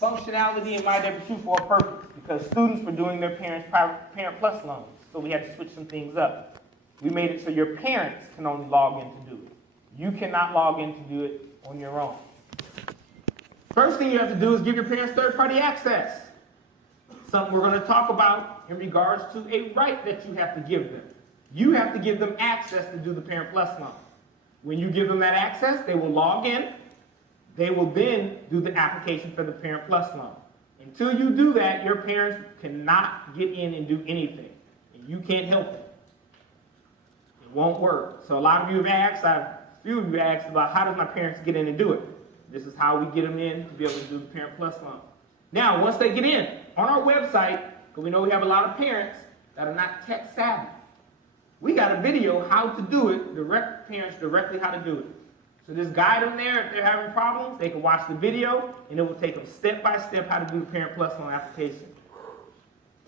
functionality in MyW2 for a purpose, because students were doing their parents' Parent Plus loans, so we had to switch some things up. We made it so your parents can only log in to do it. You cannot log in to do it on your own. First thing you have to do is give your parents third-party access. Something we're going to talk about in regards to a right that you have to give them. You have to give them access to do the Parent Plus loan. When you give them that access, they will log in. They will then do the application for the Parent Plus loan. Until you do that, your parents cannot get in and do anything. And you can't help them. It won't work. So a lot of you have asked, a few of you have asked about how does my parents get in and do it. This is how we get them in to be able to do the Parent Plus loan. Now, once they get in, on our website, because we know we have a lot of parents that are not tech savvy, we got a video how to do it, direct parents directly how to do it. So just guide them there. If they're having problems, they can watch the video, and it will take them step by step how to do the Parent Plus loan application.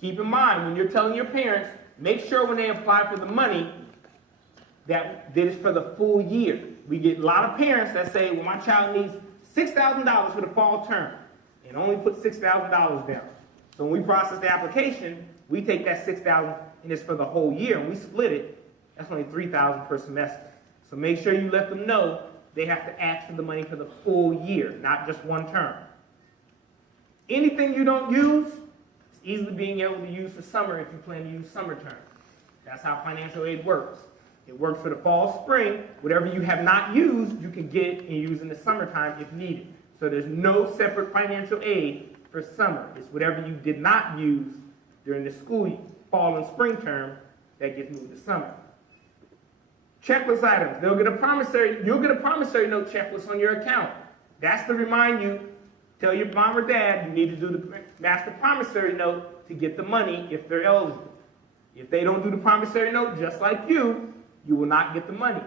Keep in mind, when you're telling your parents, make sure when they apply for the money, that it's for the full year. We get a lot of parents that say, well, my child needs $6,000 for the fall term, and only put $6,000 down. So when we process the application, we take that $6,000 and it's for the whole year, and we split it. That's only $3,000 per semester. So make sure you let them know they have to ask for the money for the full year, not just one term. Anything you don't use is easily being able to use for summer if you plan to use summer term. That's how financial aid works. It works for the fall, spring. Whatever you have not used, you can get and use in the summertime if needed. So there's no separate financial aid for summer. It's whatever you did not use during the school fall and spring term that gets moved to summer. Checklist items. You'll get a promissory note checklist on your account. That's to remind you, tell your mom or dad you need to do the master promissory note to get the money if they're eligible. If they don't do the promissory note just like you will not get the money.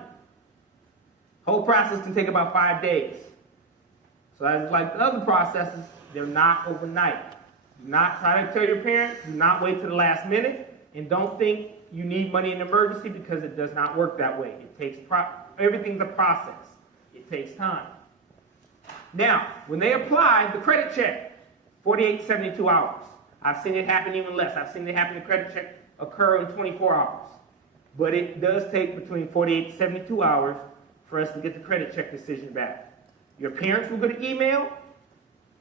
Whole process can take about 5 days. So as like the other processes, they're not overnight. Do not try to tell your parents, do not wait to the last minute, and don't think you need money in an emergency, because it does not work that way. It takes everything's a process. It takes time. Now, when they apply, the credit check, 48 to 72 hours. I've seen it happen even less. I've seen it happen, the credit check occur in 24 hours. But it does take between 48 to 72 hours for us to get the credit check decision back. Your parents will get an email,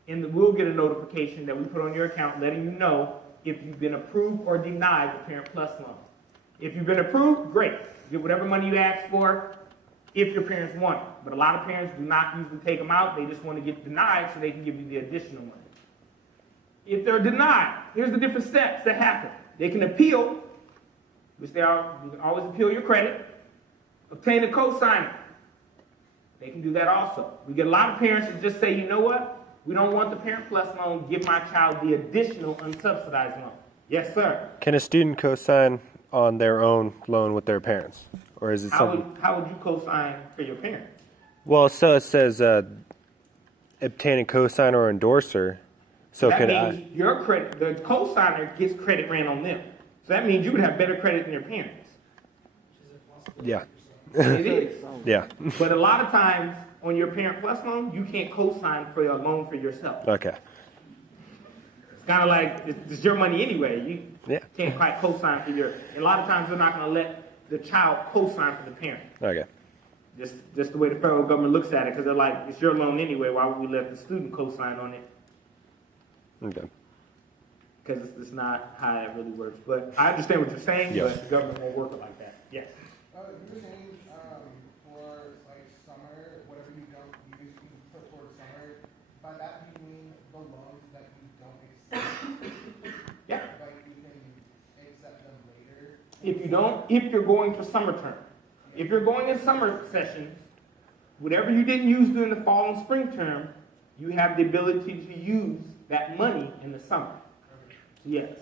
and we'll get a notification that we put on your account letting you know if you've been approved or denied the Parent Plus loan. If you've been approved, great. Get whatever money you ask for if your parents want it. But a lot of parents do not usually take them out. They just want to get denied so they can give you the additional money. If they're denied, here's the different steps that happen. They can appeal, which you can always appeal your credit. Obtain a cosigner. They can do that also. We get a lot of parents that just say, you know what? We don't want the Parent Plus loan. Give my child the additional unsubsidized loan. Yes, sir. Can a student co-sign on their own loan with their parents? Or is it something? How would you co-sign for your parents? Well, so it says obtain a cosigner or endorser. So that means your credit, the co-signer gets credit ran on them. So that means you would have better credit than your parents. Yeah. It is. Yeah. But a lot of times on your Parent Plus loan, you can't co-sign for your loan for yourself. Okay. It's kind of like it's your money anyway. You can't quite co-sign for and a lot of times they're not going to let the child co-sign for the parent. Okay. Just the way the federal government looks at it, because they're like, it's your loan anyway. Why would we let the student co-sign on it? Okay. Because it's not how it really works. But I understand what you're saying, Yes. but the government won't work it like that. Yes. You were saying for like summer, whatever you don't use, you put toward summer. By that you mean the loans that you don't accept. Yeah. Like you can accept them later. If you're going for summer term, if you're going in summer sessions, whatever you didn't use during the fall and spring term, you have the ability to use that money in the summer. Yes.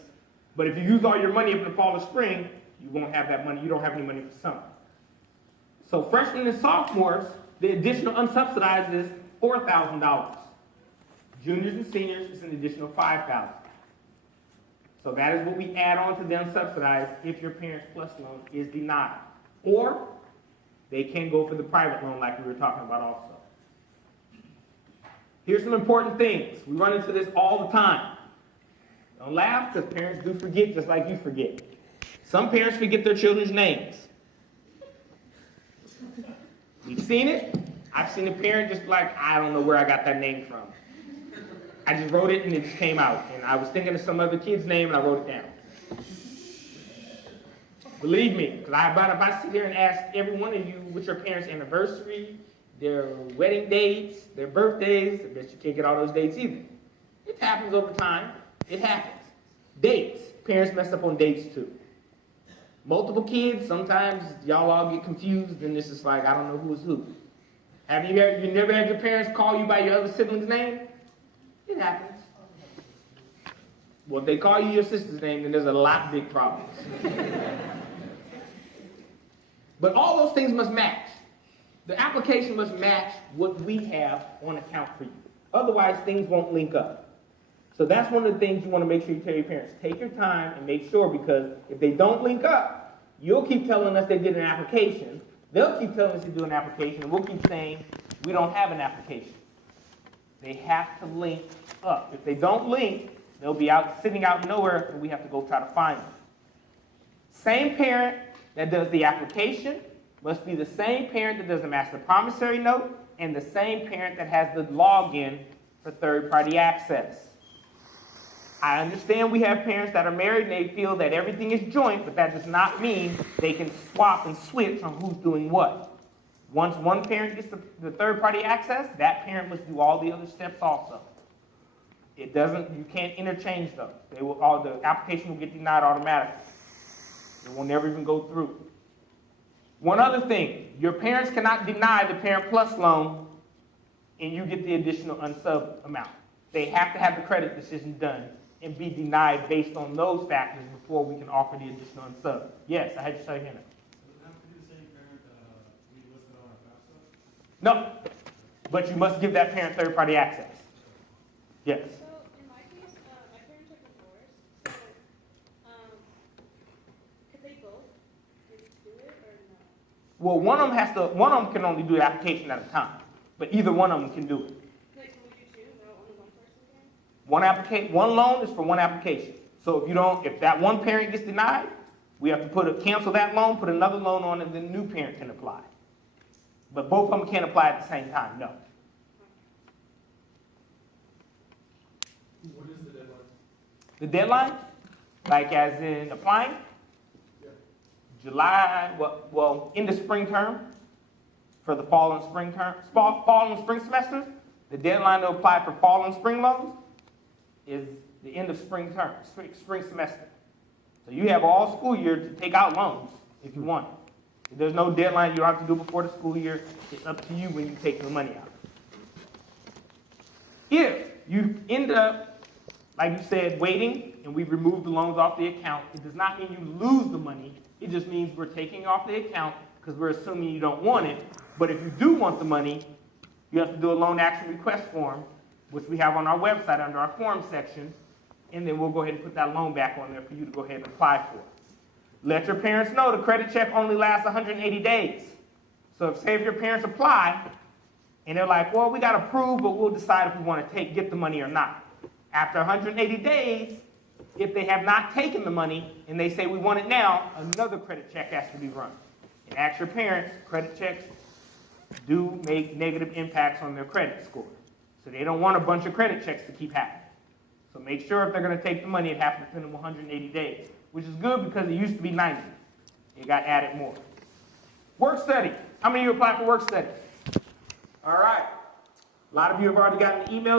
But if you use all your money up in the fall or spring, you won't have that money. You don't have any money for summer. So freshmen and sophomores, the additional unsubsidized is $4,000. Juniors and seniors is an additional $5,000. So that is what we add on to the unsubsidized if your Parents Plus loan is denied. Or they can go for the private loan like we were talking about also. Here's some important things. We run into this all the time. Don't laugh, because parents do forget just like you forget. Some parents forget their children's names. We've seen it. I've seen a parent just like, I don't know where I got that name from. I just wrote it and it just came out. And I was thinking of some other kid's name and I wrote it down. Believe me, because if I sit here and ask every one of you what's your parents' anniversary, their wedding dates, their birthdays, I bet you can't get all those dates either. It happens over time. It happens. Dates. Parents mess up on dates too. Multiple kids, sometimes y'all all get confused and it's just like, I don't know who's who. Have you never had your parents call you by your other sibling's name? It happens. Well, if they call you your sister's name, then there's a lot of big problems. But all those things must match. The application must match what we have on account for you. Otherwise, things won't link up. So that's one of the things you want to make sure you tell your parents. Take your time and make sure, because if they don't link up, you'll keep telling us they did an application. They'll keep telling us to do an application, and we'll keep saying we don't have an application. They have to link up. If they don't link, they'll be sitting out nowhere, and we have to go try to find them. Same parent that does the application must be the same parent that does the master promissory note, and the same parent that has the login for third-party access. I understand we have parents that are married and they feel that everything is joint, but that does not mean they can swap and switch on who's doing what. Once one parent gets the third-party access, that parent must do all the other steps also. You can't interchange them. The application will get denied automatically. It will never even go through. One other thing, your parents cannot deny the Parent Plus loan and you get the additional unsub amount. They have to have the credit decision done and be denied based on those factors before we can offer the additional unsub. Yes, I had you say here. Does it have to be the same parent we listed on our FAFSA? No, but you must give that parent third-party access. Yes. So in my case, my parents are divorced. So could they both do it or no? Well, one of them can only do the application at a time, but either one of them can do it. Like, can we do two? No, only one person can? One loan is for one application. So if that one parent gets denied, we have to cancel that loan, put another loan on, and then the new parent can apply. But both of them can't apply at the same time, no. What is the deadline? The deadline, like as in applying, Yeah. July, in the spring term, for the fall and spring fall and spring semesters, the deadline to apply for fall and spring loans is the end of spring term, spring semester. So you have all school year to take out loans if you want. If there's no deadline, you don't have to do it before the school year. It's up to you when you take the money out. If you end up, like you said, waiting and we remove the loans off the account, it does not mean you lose the money. It just means we're taking off the account because we're assuming you don't want it. But if you do want the money, you have to do a loan action request form, which we have on our website under our form section, and then we'll go ahead and put that loan back on there for you to go ahead and apply for. Let your parents know the credit check only lasts 180 days. So if your parents apply, and they're like, well, we got to prove, but we'll decide if we want to get the money or not. After 180 days, if they have not taken the money and they say we want it now, another credit check has to be run. And ask your parents, credit checks do make negative impacts on their credit score. So they don't want a bunch of credit checks to keep happening. So make sure if they're going to take the money, it happens within 180 days, which is good because it used to be 90. It got added more. Work study. How many of you applied for work study? All right. A lot of you have already gotten the email.